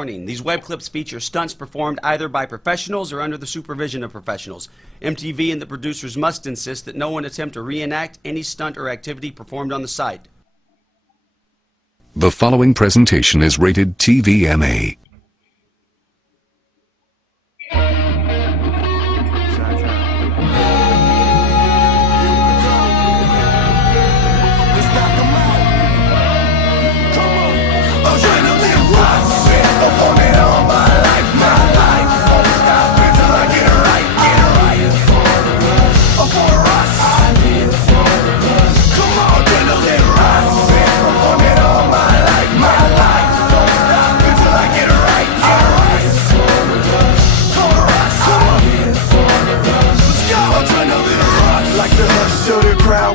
warning. These web clips feature stunts performed either by professionals or under the supervision of professionals. MTV and the producers must insist that no one attempt to reenact any stunt or activity performed on the site. The following presentation is rated TVMA.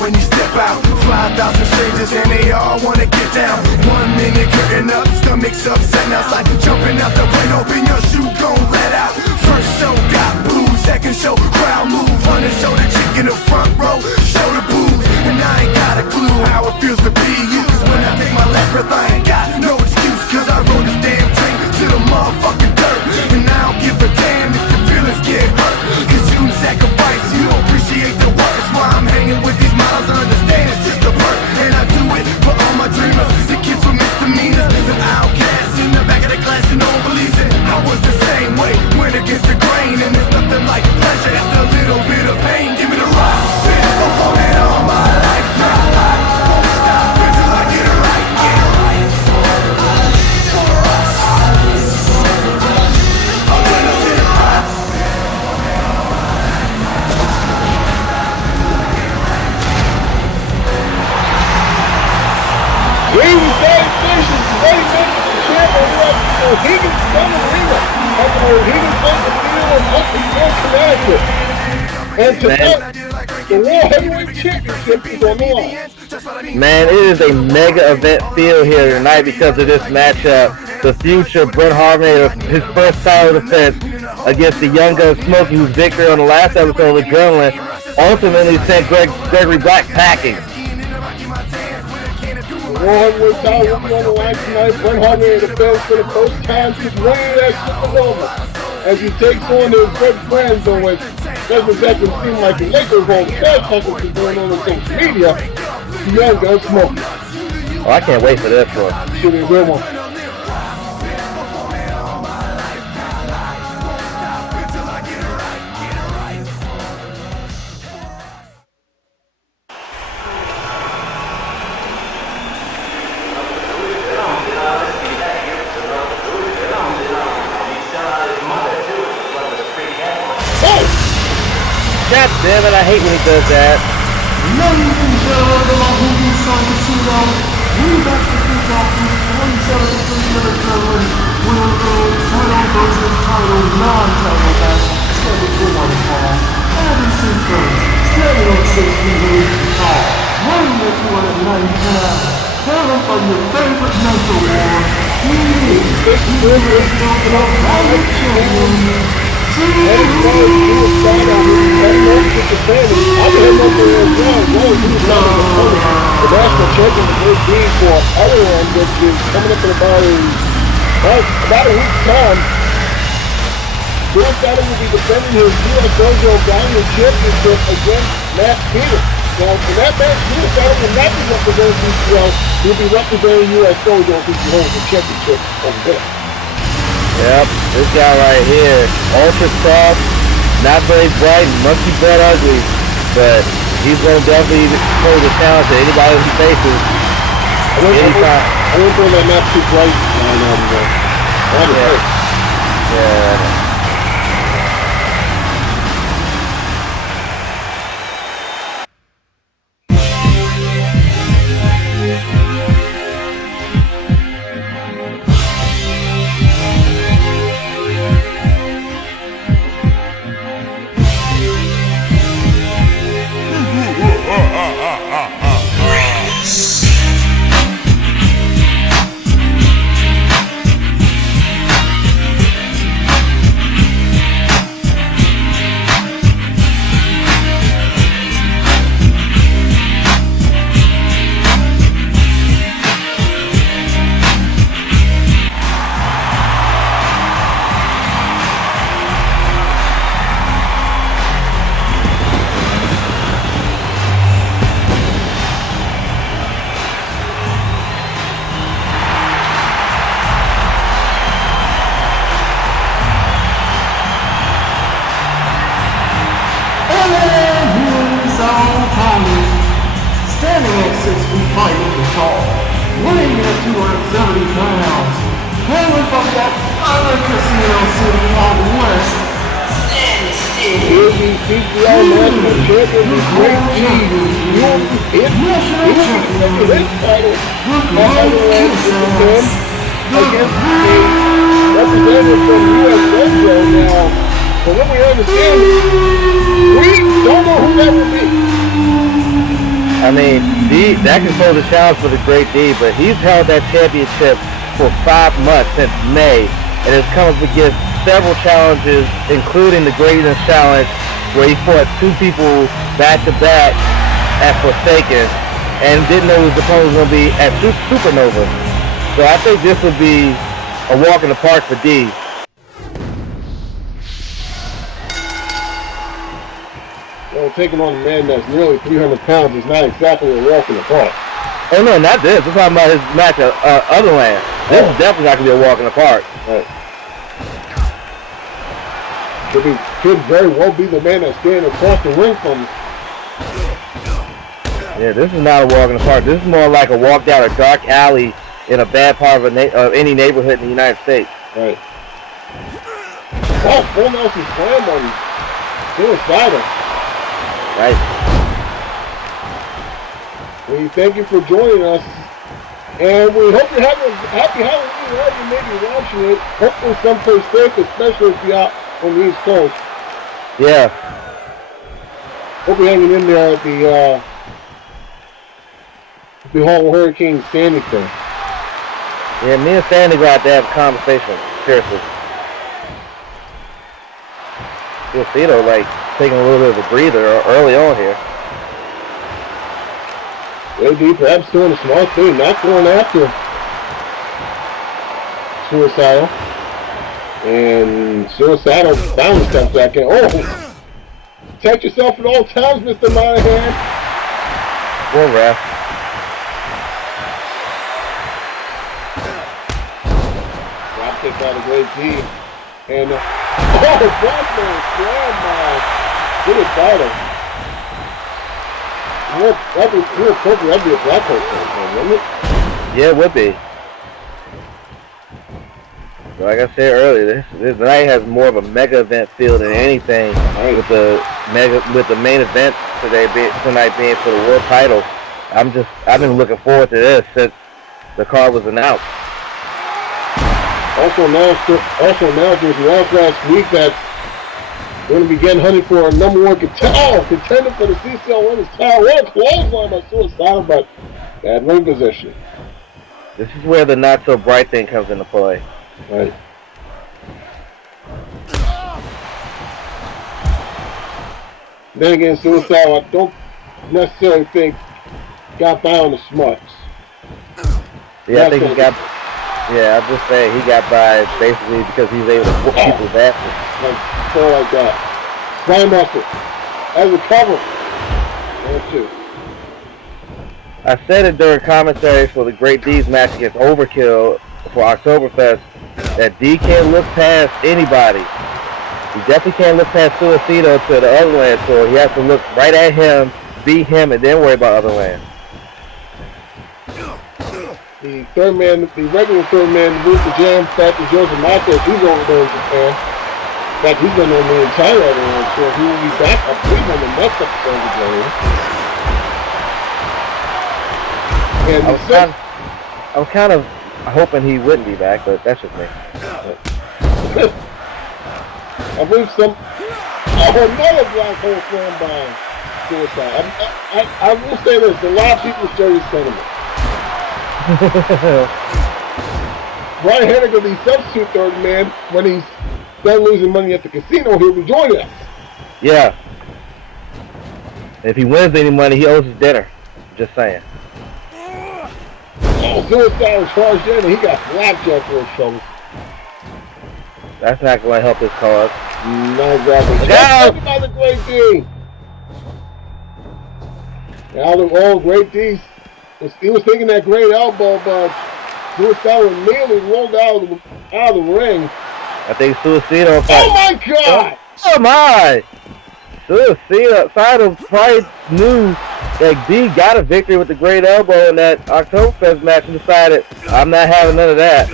When you step out, 5,000 strangers and they all wanna get down. 1 minute curtain up, stomachs upset. Now it's like jumping out the window, open your shoe, gon' let out. First show got booze, second show crowd move. Running show the chick in the front row, show the booze. And I ain't got a clue how it feels to be you. Cause when I take my last breath, I ain't got no excuse. Cause I rode this damn train to the motherfucking dirt. And I don't give a damn if your feelings get hurt. Cause you sacrifice, you don't appreciate the work. That's why I'm hanging with these models, I understand it's just a perk. And I do it for all my dreamers, the kids with misdemeanors, the outcasts in the back of the class and no one believes it. I was the same way, went against the grain. And there's nothing like pleasure after a little bit of pain. Give me the rock, I'm on it all my life. My life won't stop until I get it right. Get it right for us. I'm gonna get it right. Ladies and gentlemen, Mohegan Sun Arena at the Mohegan Sun Arena in Connecticut. And tonight, the World Heavyweight Championship is on the line. Man, it is a mega event feel here tonight because of this matchup. The future Brett Harmon, his first title defense against the young gun Smokey, whose victory on the last episode of Adrenaline ultimately sent Gregory Black packing. World Heavyweight title will be on the line tonight. Brett Harmon defends for the first time since winning that Supernova as he takes on his good friends, though it doesn't exactly seem like the Lakers hold the bad conference is going on social media. The young gun Smokey. Oh, I can't wait for this one. Should be a good one. God damn it, I hate when he does that. Ladies and gentlemen, the Mohegan Sun Casino, we got to kick off the 27th CCL Adrenaline winner title versus title non-title match scheduled for 1 fall. Anderson first, standing on 6 feet tall, weighing at 290 pounds, hailing from your favorite mental war. He is the CAW Champions I've been heading over there as well. He was down in the national champion of the team for other one, which is coming up in about a week's time. Bill Satter will be defending his U.S. Dojo Diamond Championship against Matt Peters. Now, for that match, Bill Satter will not be representing CCL. He'll be representing U.S. Dojo because he holds the championship over there. Yep, this guy right here, ultra soft, not very bright, monkey butt ugly, but he's going to definitely pose a challenge to anybody he faces. I wouldn't bring that not too bright. Yeah. And then here's our opponent, standing at 6 feet 5 inches tall, weighing at 270 pounds, hailing from that other casino city out west, standing still. Here's the CCL National Champions League Great D. His title against a representative from U.S. Radio now. But what we understand, we don't know who that will be. I mean, that can hold a challenge for the Great D, but he's held that championship for 5 months since May, and has come up against several challenges, including the Greatness Challenge, where he fought 2 people back-to-back at Forsaken, and didn't know his opponent was going to be at Supernova. So I think this would be a walk in the park for D. Well, taking on a man that's nearly 300 pounds is not exactly a walk in the park. Oh no, not this. We're talking about his match at Otherland. This is definitely not going to be a walk in the park. Right. Could very well be the man that's standing across the ring from him. Yeah, this is not a walk in the park. This is more like a walk down a dark alley in a bad part of any neighborhood in the United States. Right. Oh, full Nelson slam on Suicidal. Right. We thank you for joining us, and we hope you're having a happy Halloween wherever you may be watching it. Hopefully someplace safe, especially if you're out on the East Coast. Yeah. Hope you're hanging in there at the Hall of Hurricane Sandy thing. Yeah, me and Sandy got to have a conversation. Seriously. You'll see though, like, taking a little bit of a breather early on here. AD perhaps doing a smart thing, not going after Suicidal. And Suicidal finally steps back in. Oh! Protect yourself at all times, Mr. Monahan. Poor ref. Drop kick by the Great D. And, Blackman slam by Suicidal. That'd be a black hole thing, wouldn't it? Yeah, it would be. So like I said earlier, this night has more of a mega event feel than anything. Right. With the main event tonight being for the world title. I've been looking forward to this since the card was announced. Also announced last week that we're going to begin hunting for a #1 contender for the CCL Women's title. What a clothesline by Suicidal, but bad ring position. This is where the not so bright thing comes into play. Right. Then again, Suicidal, I don't necessarily think got by on the smarts. Yeah, I think he got. Yeah, I'm just saying he got by basically because he was able to whoop people's asses. Like that. Slam muscle. As a cover. 1-2. I said it during commentary for the Great D's match against Overkill for Oktoberfest that D can't look past anybody. He definitely can't look past Suicidal to the Otherland tour. He has to look right at him, beat him, and then worry about Otherland. The regular third man, Luca Jam, Factor Joseph Matos, he's over there in Japan. In fact, he's been on the entire Otherland tour. He will be back, I believe, on the next episode of the game. And I was kind of hoping he wouldn't be back, but that's just me. I believe another black hole slam by Suicide. I will say this, a lot of people share this sentiment. Brian Hennick will be substitute third man when he's done losing money at the casino. He'll be joining us. Yeah. If he wins any money, he owes his dinner. Just saying. Oh, Suicide charged in and he got blackjack for his shoulders. That's not going to help his cause. Not exactly. That's by the Great D. Now the old Great D, he was taking that great elbow, but Suicidal immediately rolled out of the ring. I think Suicidal. Oh my God! Oh my! Suicidal probably knew that D got a victory with the great elbow in that Oktoberfest match and decided, I'm not having none of that.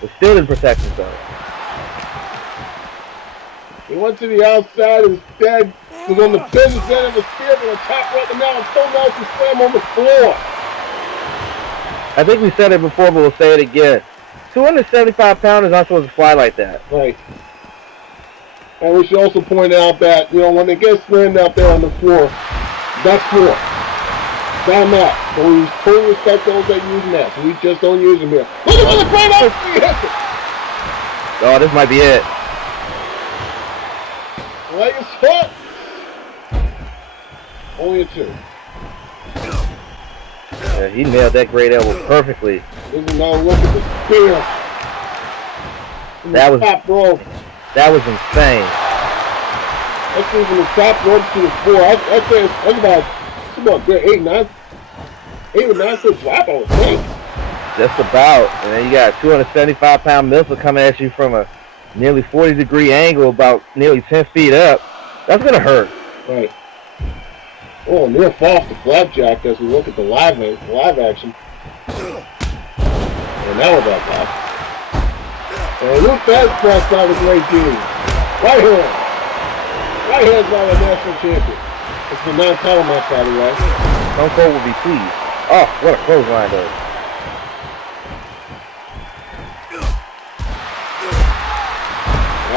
But still didn't protect himself. He went to the outside instead. Was on the business end of the spear on the top rope, and now it's so nice to slam on the floor. I think we said it before, but we'll say it again. 275 pounders aren't supposed to fly like that. Right. And we should also point out that, when they get slammed out there on the floor, that's floor. Down that. So we fully respect those that use that. So we just don't use them here. Look at the frame out! He hits it! Oh, this might be it. Leg is hot. Only a 2. Yeah, he nailed that great elbow perfectly. This is now look at the spear. That was top rope. That was insane. That's from the top rope to the floor. That's about good 8 or 9 foot drop, I would think. Just about. And then you got a 275-pound missile coming at you from a nearly 40-degree angle, about nearly 10 feet up. That's gonna hurt. Right. Oh, near fall to flapjack as we look at the live action. And that was that guy. And Luke Fast crossed out with great team. Right hand. Right hand's by the national champion. It's the non-title match, by the way. Stone Cold will be pleased. Oh, what a clothesline though.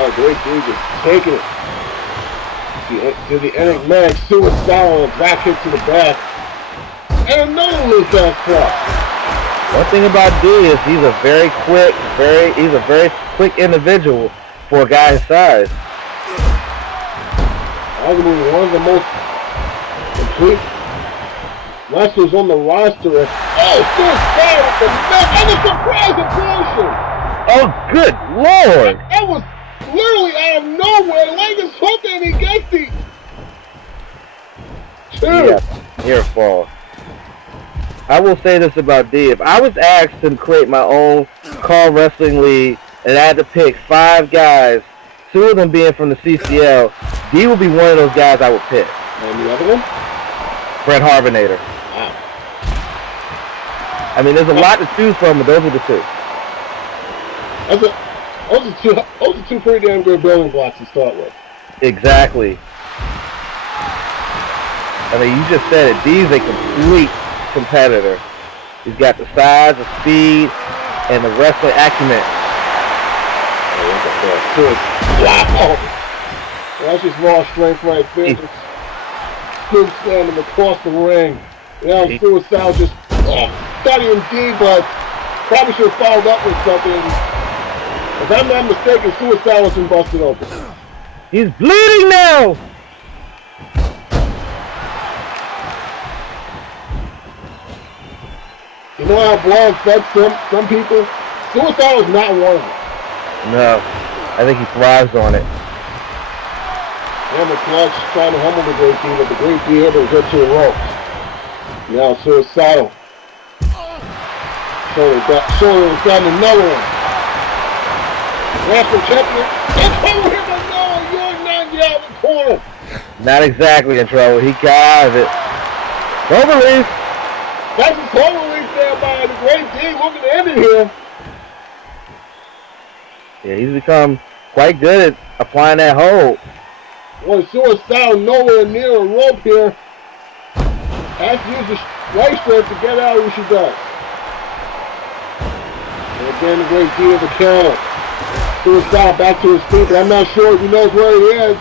Oh, great team just taking it. To the enigmatic suicidal and back hit to the back. And another Luke Fast cross. One thing about D is he's a very quick individual for a guy his size. Arguably one of the most complete wrestlers on the roster. Oh, suicide with the neck and a surprise abortion! Oh, good Lord! That was literally out of nowhere. Leg is hooked and he gets the 2. Yeah, near fall. I will say this about D. If I was asked to create my own CAW Wrestling League and I had to pick 5 guys, 2 of them being from the CCL, D would be one of those guys I would pick. And the other one? Brett Harvinator. Wow. I mean, there's a lot to choose from, but those are the 2. Those are 2 pretty damn good building blocks to start with. Exactly. I mean, you just said it. D's a complete competitor. He's got the size, the speed, and the wrestling acumen. Wow! That's just raw strength right there. Just scoop slam him across the ring. Now Suicide just studying D, but probably should have followed up with something. If I'm not mistaken, Suicide was been busted open. He's bleeding now! You know how blood affects some people? Suicide was not one of them. No, I think he thrives on it. Hammer Clark trying to humble the Great D, but the Great D able to get to the ropes. Now Suicidal. Shoulder inside another one. National champion. In trouble here, but no, you're not get out of the corner. Not exactly in trouble. He got out of it. Cold release. That's a cold release there by the Great D. Looking to end it here. Yeah, he's become quite good at applying that hold. Boy, Suicidal nowhere near a rope here. Has to use the right strength to get out, which she does. And again, the Great D of the counter. Suicidal back to his feet, but I'm not sure if he knows where he is.